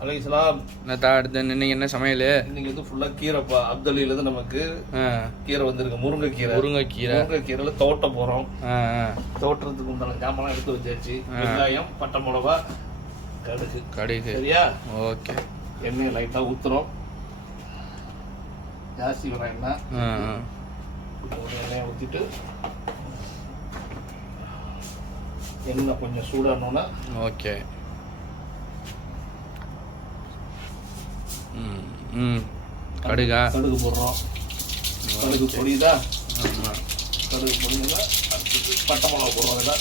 அலைசலாம் என்னத்தா அடுத்து இன்னைக்கு என்ன சமையல்? இன்னைக்கு வந்து ஃபுல்லா கீரைப்பா. அப்தலில இருந்து நமக்கு கீரை வந்திருக்கு. முருங்கைக்கீரை. முருங்கைக்கீரை. முருங்கைக்கீரைல தோட்ட போறோம். ஆ ஆ. தோட்டத்துக்கு உண்டான ஜாமான் எடுத்து வச்சாச்சு. வெங்காயம் பட்டை மிளகா கடுகு. கடுகு. சரியா? ஓகே. எண்ணெயை லைட்டா ஊத்துறோம். ஜாஸ்தி வேணாம் எண்ணெய் எண்ணெயை ஊத்திட்டு எண்ணெய் கொஞ்சம் சூடானோன்னா ஓகே. ம். கடுகா. கடுகு போடுறோம். கடுகு பொடியுதா ஆமாம் கடுகு பொடியுதா அடுத்தது பட்டை மிளகா போடுறோம் அது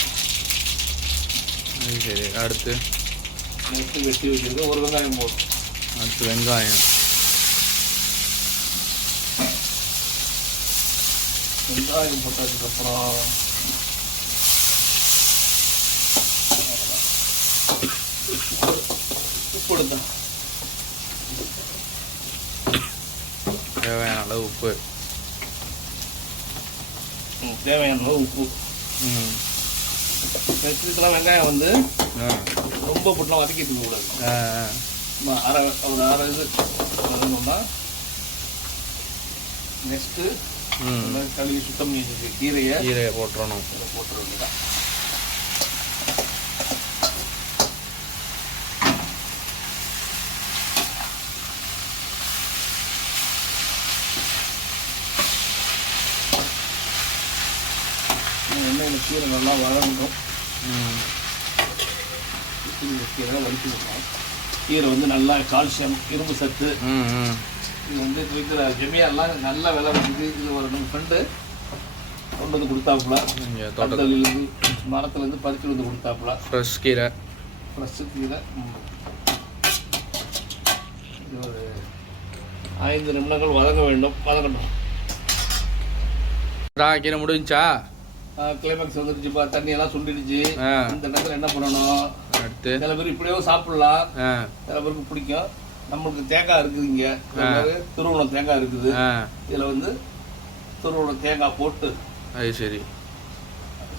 சரி அடுத்து? நெக்ஸ்ட் வெட்டி வச்சிருக்க. ஒரு வெங்காயம் போடும் அடுத்து வெங்காயம். வெங்காயம் போட்டதுக்கப்புறம் உப்பு எடுத்தா தேவையான அளவு உப்பு தேவையான அளவு உப்பு இதுக்கெல்லாம் வெங்காயம் வந்து ரொம்ப போட்டுலாம் வதக்கிட்டு கூடாது அரை ஒரு அரை இது வதங்கணும்னா நெக்ஸ்ட்டு கழுவி சுத்தம் கீரையை கீரையை போட்டுறணும் போட்டுற வேண்டியதான் எண்ணெயில் கீரை நல்லா வதங்கணும் ம் இந்த கீரை வலிச்சு விடணும் கீரை வந்து நல்லா கால்சியம் இரும்பு சத்து. இது வந்து இருக்கிற ஜெமியாலாம் நல்ல விலை இருக்குது இது ஒரு நம்ம ஃப்ரெண்டு கொண்டு வந்து கொடுத்தாப்புல. தோட்டத்துலேருந்து மரத்துலேருந்து பறிச்சு வந்து கொடுத்தாப்புல. ஃப்ரெஷ் கீரை. ஃப்ரெஷ்ஷு கீரை. இது ஒரு ஐந்து நிமிடங்கள் வதங்க வேண்டும். வதங்கட்டும். ரா கீரை முடிஞ்சா கிளைமேக்ஸ் வந்துருச்சுப்பா தண்ணி எல்லாம் சுண்டிடுச்சு. இந்த நேரத்தில் என்ன பண்ணணும்? அடுத்து? சில பேர் இப்படியே சாப்பிடலாம். சில பேருக்கு பிடிக்கும். நம்மளுக்கு தேங்காய் இருக்குது இங்கே. திருவண்ணம் தேங்காய் இருக்குது. இதில் வந்து திருவண்ணம் தேங்காய் போட்டு அது சரி.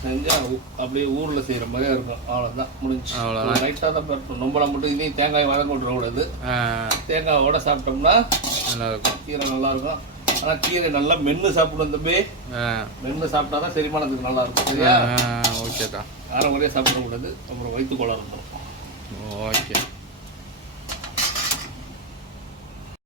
செஞ்சால் அப்படியே ஊரில் செய்கிற மாதிரியே இருக்கும். அவ்வளோதான் முடிஞ்சு அவ்வளவுதான். லைட்டாக தான் நம்மள மட்டும் இதையும் தேங்காய் வதங்க விட்டுறக்கூடாது. தேங்காயோட சாப்பிட்டோம்னா நல்லா இருக்கும் கீரை நல்லா இருக்கும் ஆனால் கீரை நல்லா மென்று சாப்பிடணும் தம்பி. மென்று சாப்பிட்டா தான் செரிமானத்துக்கு நல்லா இருக்கும் சரியா? ஓகே தான் அரை முறையாக சாப்பிடக்கூடாது அப்புறம் வயிற்று கோளாறு வந்துடும் ஓகே.